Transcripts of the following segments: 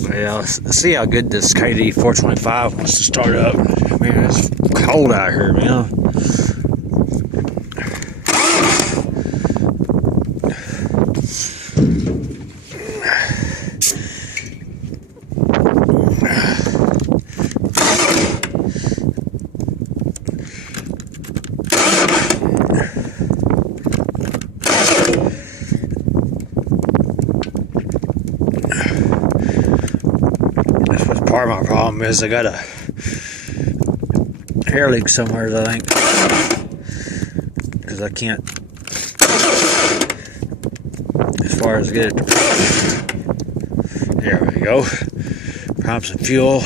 Well, let's see how good this KD425 wants to start up. Man, it's cold out here, man. Part of my problem is I got a air leak somewhere, I think, because I can't, as far as get it to, there we go, pump some fuel.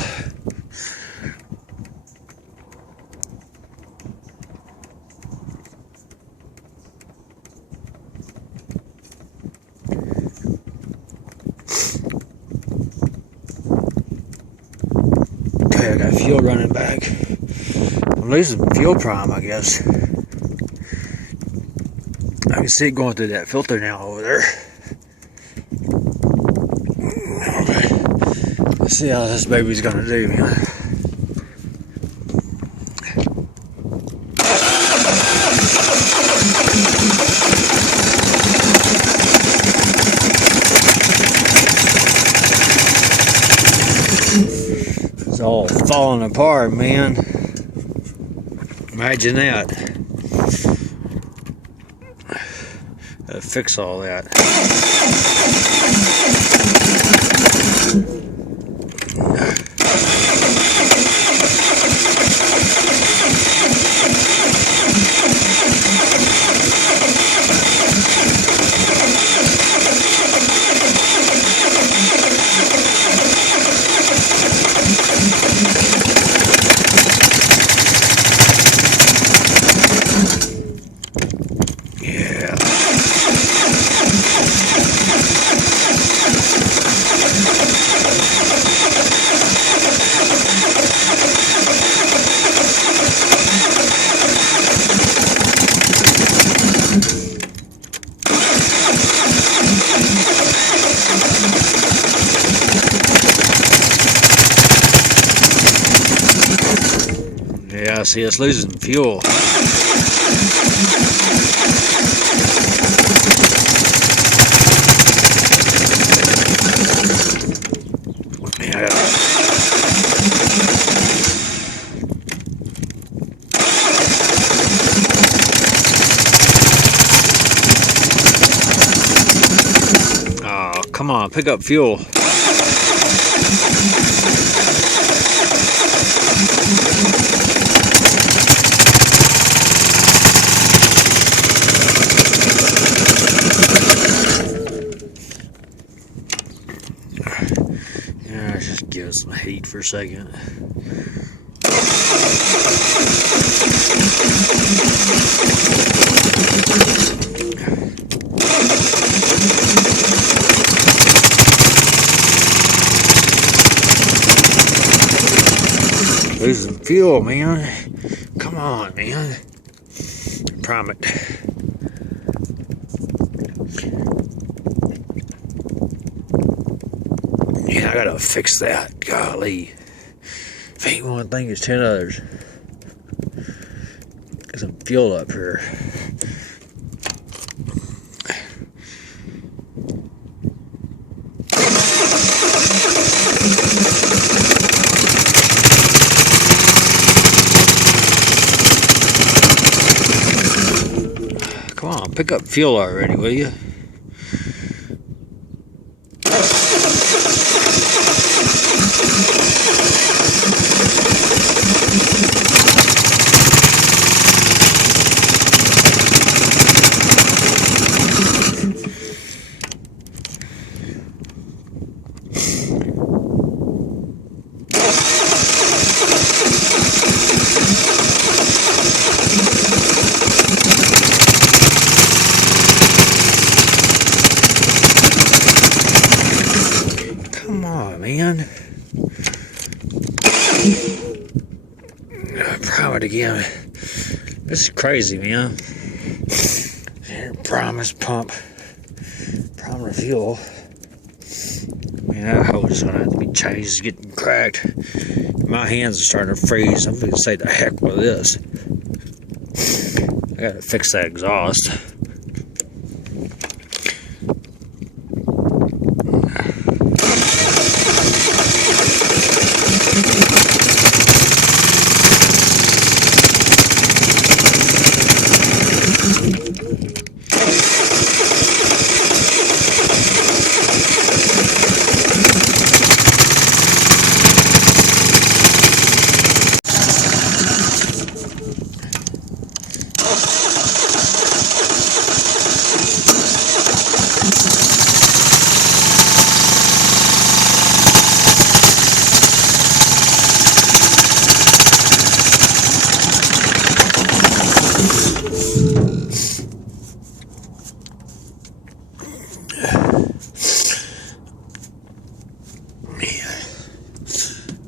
I got fuel running back. I'm losing fuel prime, I guess. I can see it going through that filter now over there. Okay. Let's see how this baby's gonna do, man. It's all falling apart, man. Imagine that. Gotta fix all that. Yeah. Yeah, see, it's losing fuel. Yeah. Oh, come on, pick up fuel. Yeah, just give it some heat for a second. Losing fuel, man. Come on, man. Prime it. Yeah, I gotta fix that. Golly. If ain't one thing, it's 10 others. Get some fuel up here. Come on, pick up fuel already, will you? Come on, man. Prime it again. This is crazy, man. Prime this pump. Prime the fuel. Man, that hose is gonna have to be changed. It's getting cracked. My hands are starting to freeze. I'm gonna say the heck with this. I gotta fix that exhaust.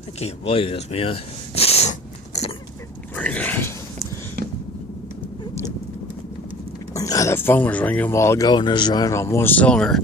I can't believe this, man. That phone was ringing a while ago and it was running on one cylinder.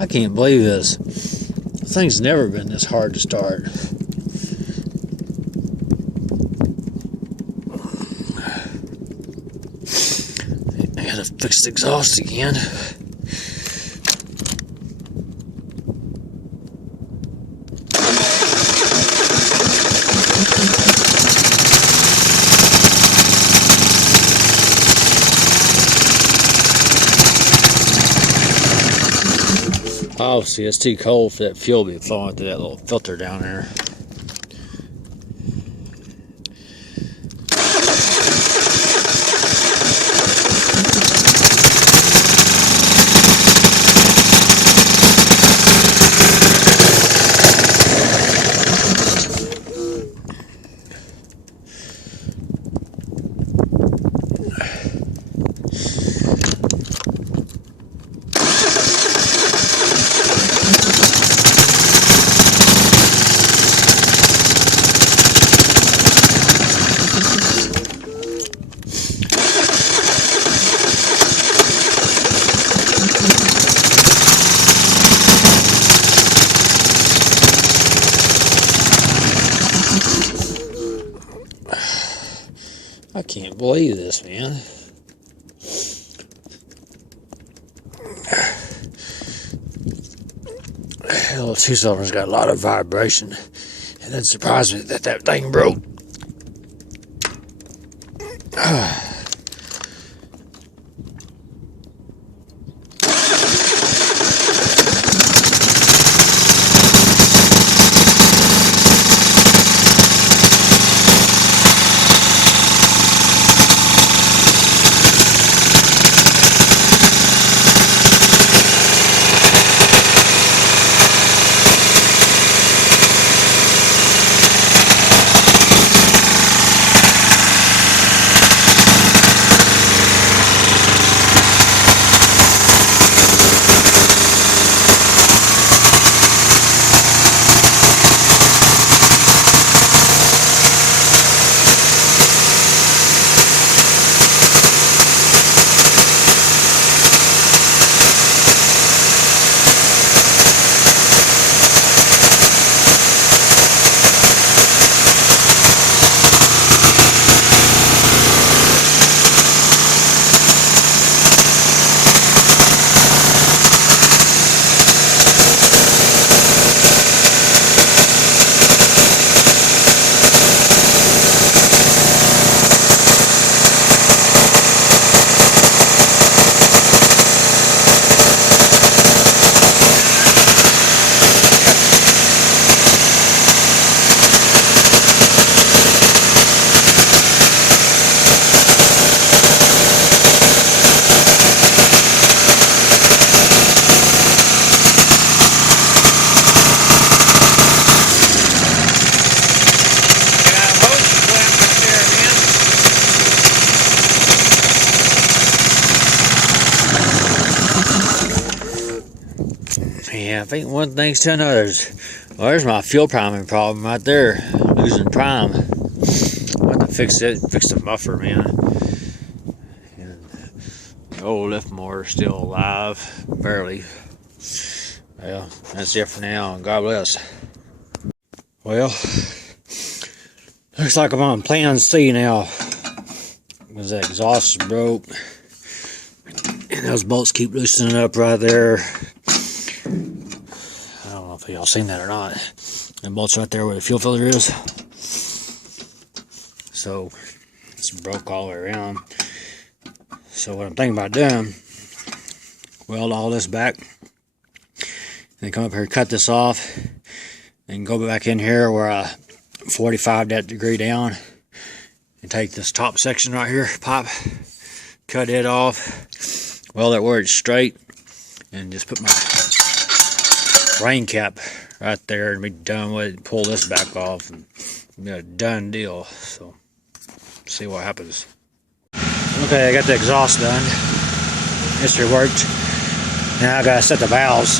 I can't believe this. The thing's never been this hard to start. I gotta fix the exhaust again. Obviously, it's too cold for that fuel to be flowing through that little filter down there. I can't believe this, man. The little two-cylinder's got a lot of vibration. It doesn't surprise me that thing broke. Yeah, I think one thing's to another. Well, there's my fuel priming problem right there. Losing prime. I have to fix it. Fix the muffler, man. And the old lift motor's still alive. Barely. Well, that's it for now. God bless. Well, looks like I'm on plan C now. Because that exhaust is broke. And those bolts keep loosening up right there. I don't know if y'all seen that or not. The bolts right there where the fuel filter is. So it's broke all the way around. So what I'm thinking about doing, weld all this back, and come up here, cut this off, and go back in here where I 45 that degree down, and take this top section right here, pipe, cut it off, weld it where it's straight, and just put my rain cap right there and be done with it. Pull this back off and be a done deal. So see what happens. Okay, I got the exhaust done. This sure worked. Now I gotta set the valves.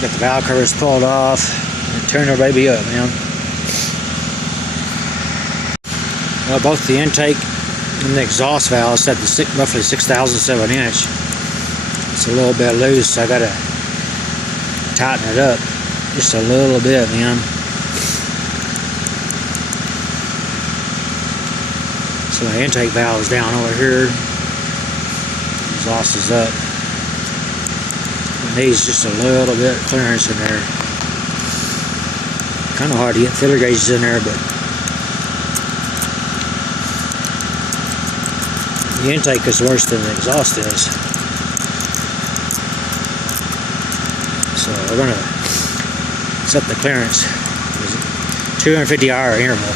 Get the valve covers pulled off and turn the baby up, man. Well, both the intake and the exhaust valve set to roughly 6,000ths of an inch. It's a little bit loose, so I gotta tighten it up just a little bit, man. So the intake valve is down over here. Exhaust is up. It needs just a little bit of clearance in there. Kind of hard to get filler gauges in there, but the intake is worse than the exhaust is. So we're going to set the clearance. 250-hour interval.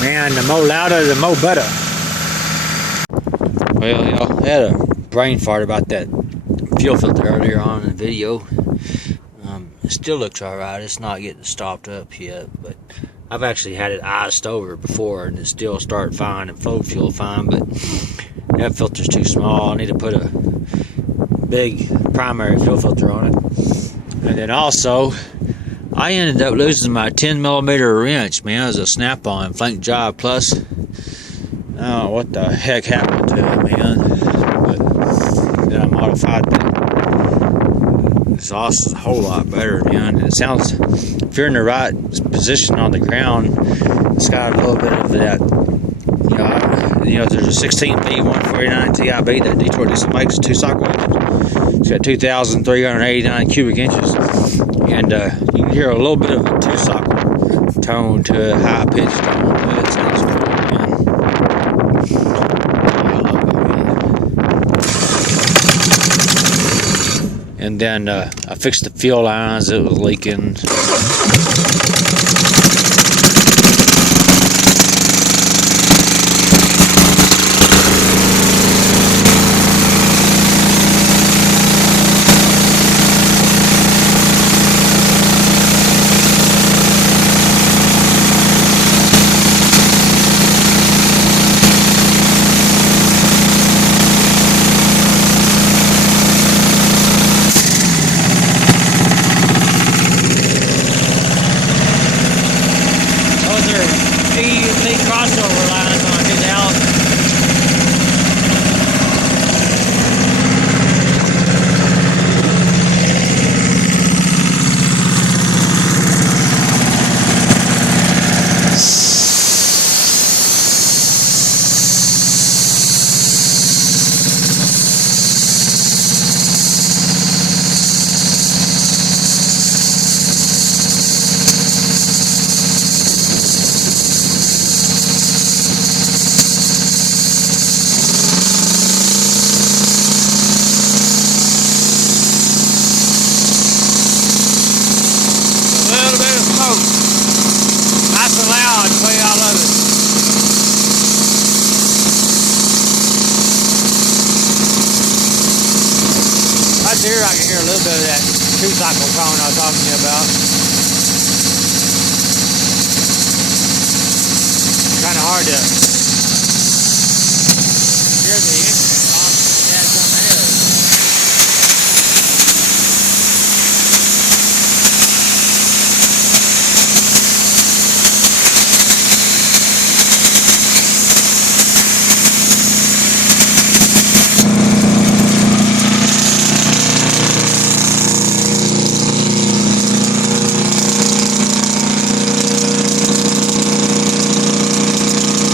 Man, the more louder, the more better. Well, y'all, I had a brain fart about that fuel filter earlier on in the video. It still looks alright. It's not getting stopped up yet, but I've actually had it iced over before and it still started fine and flowed fuel fine, but that filter's too small. I need to put a big primary fuel filter on it. And then also, I ended up losing my 10mm wrench, man. It was a snap-on flank job plus. I don't know what the heck happened to it, man. But then I modified the exhaust is a whole lot better, man. It sounds, if you're in the right position on the ground, it's got a little bit of that, you know, there's a 16B 149 TIB that Detroit diesel makes, 2-cycle engine. It's got 2,389 cubic inches. And you can hear a little bit of a 2-cycle tone to a high-pitched tone. It sounds cool, man. I love it, man. And then I fixed the fuel lines. It was leaking. right there, I can hear a little bit of that two-cycle tone I was talking to you about. Kind of hard to hear the engine talk. Yeah, some air.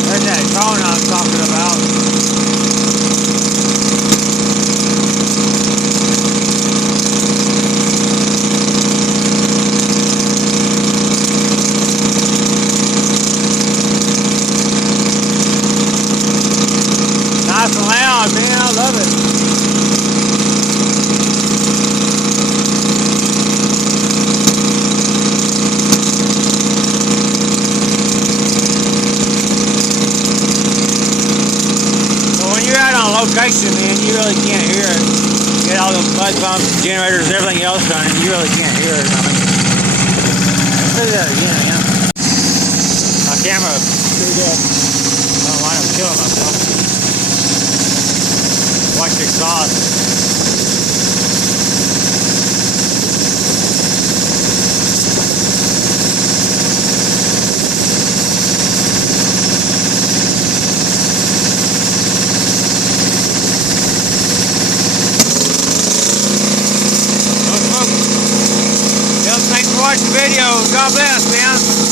There's that tone I was talking about. Nice and loud, man. I love it. So when you're out on location, man, you really can't hear it. Get all those mud pumps, generators, everything else done, and you really can't hear it. I mean, let's do that again, man. My camera screwed up. I don't mind, I'm killing myself. Watch the exhaust. No smoke. Well, thanks for watching the video. God bless, man.